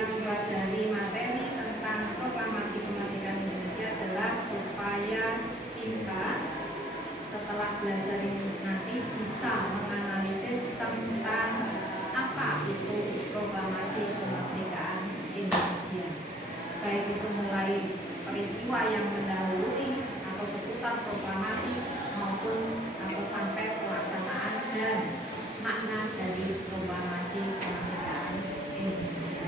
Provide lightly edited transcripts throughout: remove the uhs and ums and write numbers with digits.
kita mempelajari materi tentang proklamasi kemerdekaan Indonesia adalah supaya kita setelah belajar ini nanti bisa menganalisis tentang apa itu proklamasi kemerdekaan Indonesia, baik itu mulai peristiwa yang mendahului atau seputar proklamasi maupun atau sampai pelaksanaan dan makna dari proklamasi kemerdekaan Indonesia.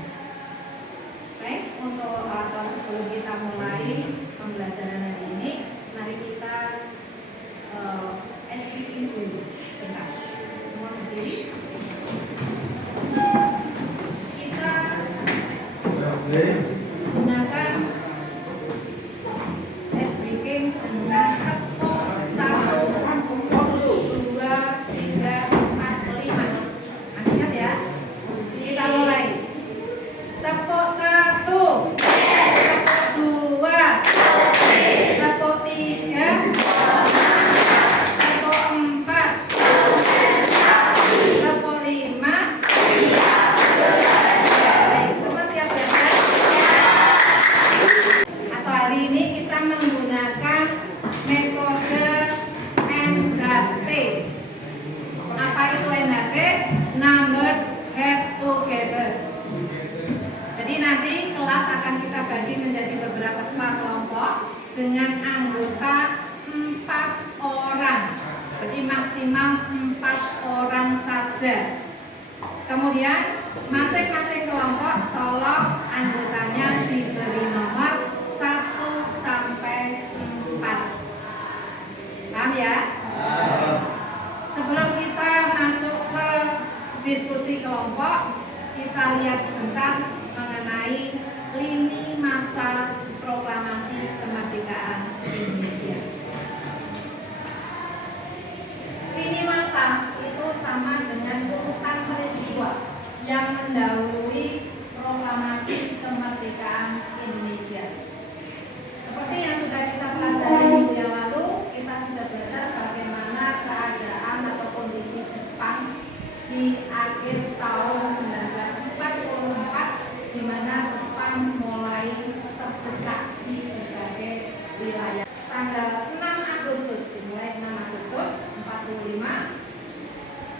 Baik, untuk atau sebelum kita mulai pembelajaran hari ini, mari kita SPP dulu. Kita semua berdiri. Kita gunakan SPP dengan tepuk 1, 2, 3, 4, 5. Masih ingat ya? Kita mulai. Tepuk 1, tepuk 2, tepuk 3, tepuk 4, tepuk 5. Baik, semua siap belajar? Atau hari ini kita menggunakan metode NHT. Apa itu NHT? Number Head Together. Jadi nanti kelas akan kita bagi menjadi beberapa kelompok dengan anggota 4 orang. Jadi maksimal 4 orang saja. Kemudian masing-masing kelompok tolong anggotanya diberi nomor 1 sampai 4. Paham ya? Sebelum kita masuk ke diskusi kelompok, kita lihat sebentar mengenai lini masa proklamasi kemerdekaan Indonesia. Lini masa itu sama dengan urutan peristiwa yang mendahului proklamasi kemerdekaan Indonesia. Seperti yang sudah kita pelajari minggu yang lalu, kita sudah belajar bagaimana keadaan atau kondisi Jepang di akhir tahun 1944, di mana Jepang mulai terdesak di berbagai wilayah. Tanggal 6 Agustus, dimulai 6 Agustus 45,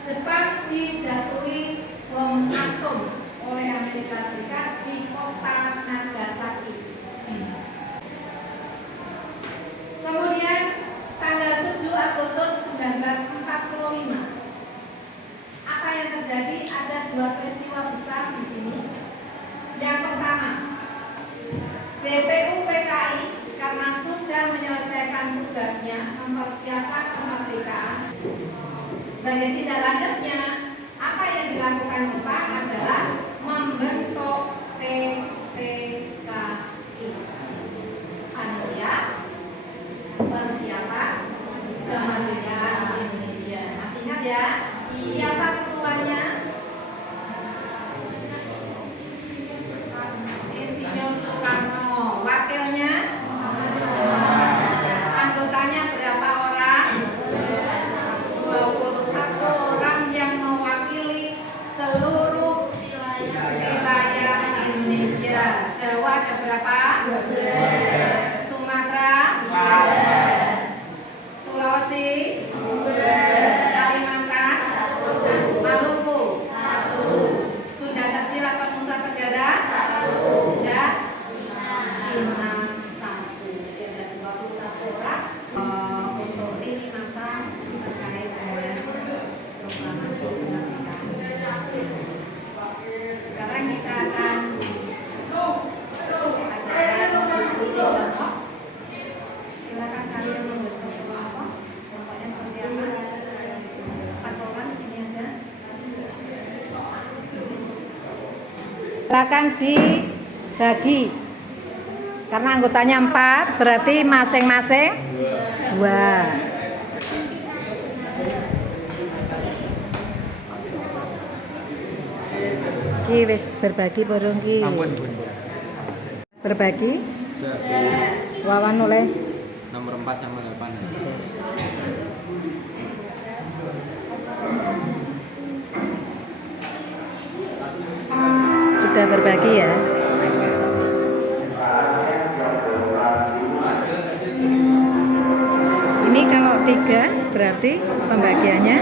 Jepang dijatuhi bom atom oleh Amerika Serikat di kota Nagasaki. Kemudian tanggal 7 Agustus 1945, apa yang terjadi? Ada 2 peristiwa besar di sini. Yang pertama, BPUPKI karena sudah menyelesaikan tugasnya mempersiapkan kemerdekaan. Sebagai tindak lanjutnya, apa yang dilakukan Jepang adalah membentuk PPKI, Panitia Persiapan Kemerdekaan Indonesia. Masih ingat ya? Siapa ketuanya? Insinyur Soekarno. Wakilnya? Anggotanya berapa orang? 21 orang yang mewakili seluruh wilayah Indonesia. Jawa ada berapa? 12. Sumatera? 4. Sulawesi? 2. Kalimantan? 1. Maluku? 1. Sunda Kecil atau Nusa Tenggara? 1. Dan Cina 1. Jadi ada 21 orang untuk lini masa terkait dengan proklamasi kemerdekaan Indonesia. Sekarang kita akan adakan diskusi kelompok. Silakan kalian membentuk kelompok. Kelompoknya seperti apa? 4 orang ini aja. Silakan dibagi. Karena anggotanya 4, berarti masing-masing 2. Ki wis berbagi borong ki. Berbagi? Wawan oleh nomor 4 sama 8. Sudah berbagi ya. Ini kalau 3 berarti pembagiannya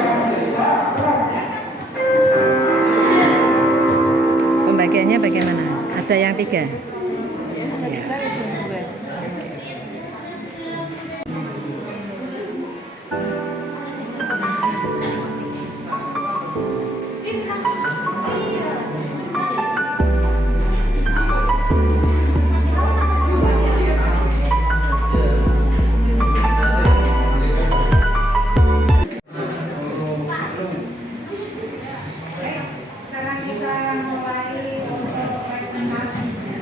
bagaimana? Ada yang 3? Sekarang kita mulai untuk presentasinya.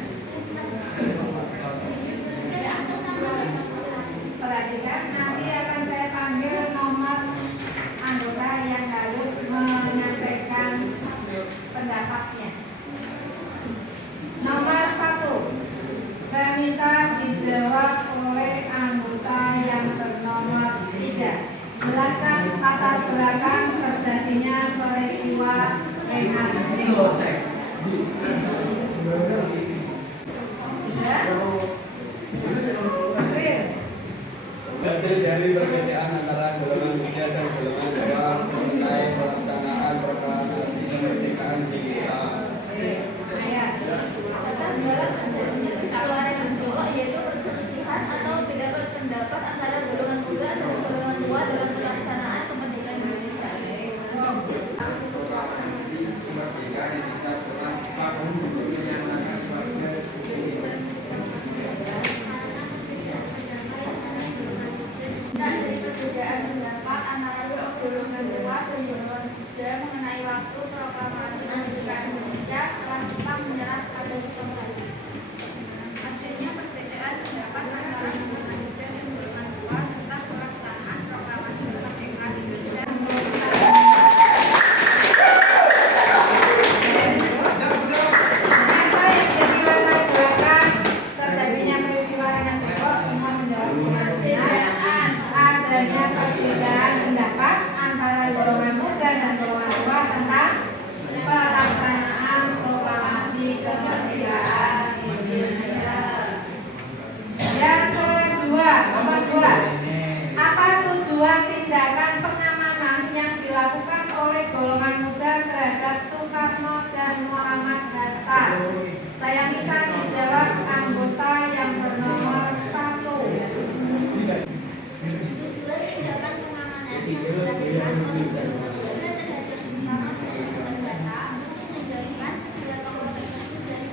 Perhatikan, nanti akan saya panggil nomor anggota yang harus menyampaikan pendapatnya. Nomor 1, saya minta dijawab oleh anggota yang bernomor 3. Jelaskan latar belakang terjadinya peristiwa Rengas Dengklok. Sudah? Real. Hasil dari perbedaan antara golongan 3 dan golongan 2 mengenai pelaksanaan proklamasi kemerdekaan di kita. Ayat. Yaitu perselisihan atau beda pendapat antara golongan 3 dan golongan 2 dalam pelaksanaan kemerdekaan Indonesia. Kemerdekaan yang kita telah menyatakan warga Dari perbedaan pendapat antara golongan 2 dan golongan 3 mengenai waktu proklamasi kemerdekaan Indonesia setelah Jepang menyerah pada kembali. Adanya perbedaan pendapat antara golongan 3 dan golongan 2 tentang pelaksanaan proklamasi kemerdekaan Indonesia. Apa yang jadi latar belakang terjadinya peristiwa Rengas Dengklok? Semua menjawab dengan benar. Adanya perbedaan pendapat antara golongan muda dan golongan tua tentang pelaksanaan proklamasi kemerdekaan Indonesia. Yang kedua, nomor 2. Apa tujuan tindakan pengamanan yang dilakukan oleh golongan muda terhadap Soekarno dan Muhammad Hatta? Saya minta dijawab anggota yang bernomor 1. Tujuan tindakan pengamanan yang dilakukan oleh golongan muda terhadap Soekarno dan Muhammad Hatta untuk menjauhkan kedua tokoh tersebut dari pengaruh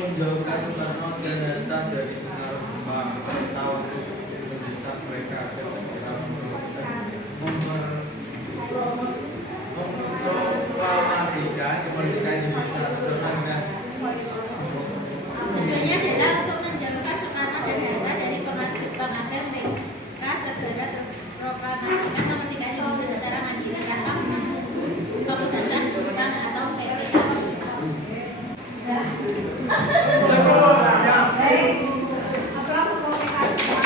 menjauhkan Soekarno dan Hatta dari pengaruh Jepang serta untuk mendesak mereka agar segera memproklamasikan kemerdekaan Indonesia. Tujuannya adalah untuk menjauhkan Soekarno dan Hatta dari pengaruh Jepang agar mereka segera terproklamasikan kemerdekaan Indonesia secara mandiri tanpa menunggu keputusan Jepang atau PBBI. Baik, aplaus untuk mereka semua.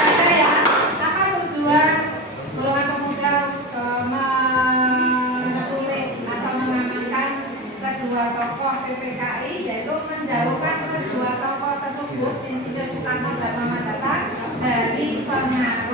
Ada ya, apa tujuan golongan pemuda menulis atau mengamankan kedua tokoh PPKI, yaitu menjauhkan kedua tokoh tersebut, Insinyur Soekarno dan Muhammad Hatta, dari pengaruh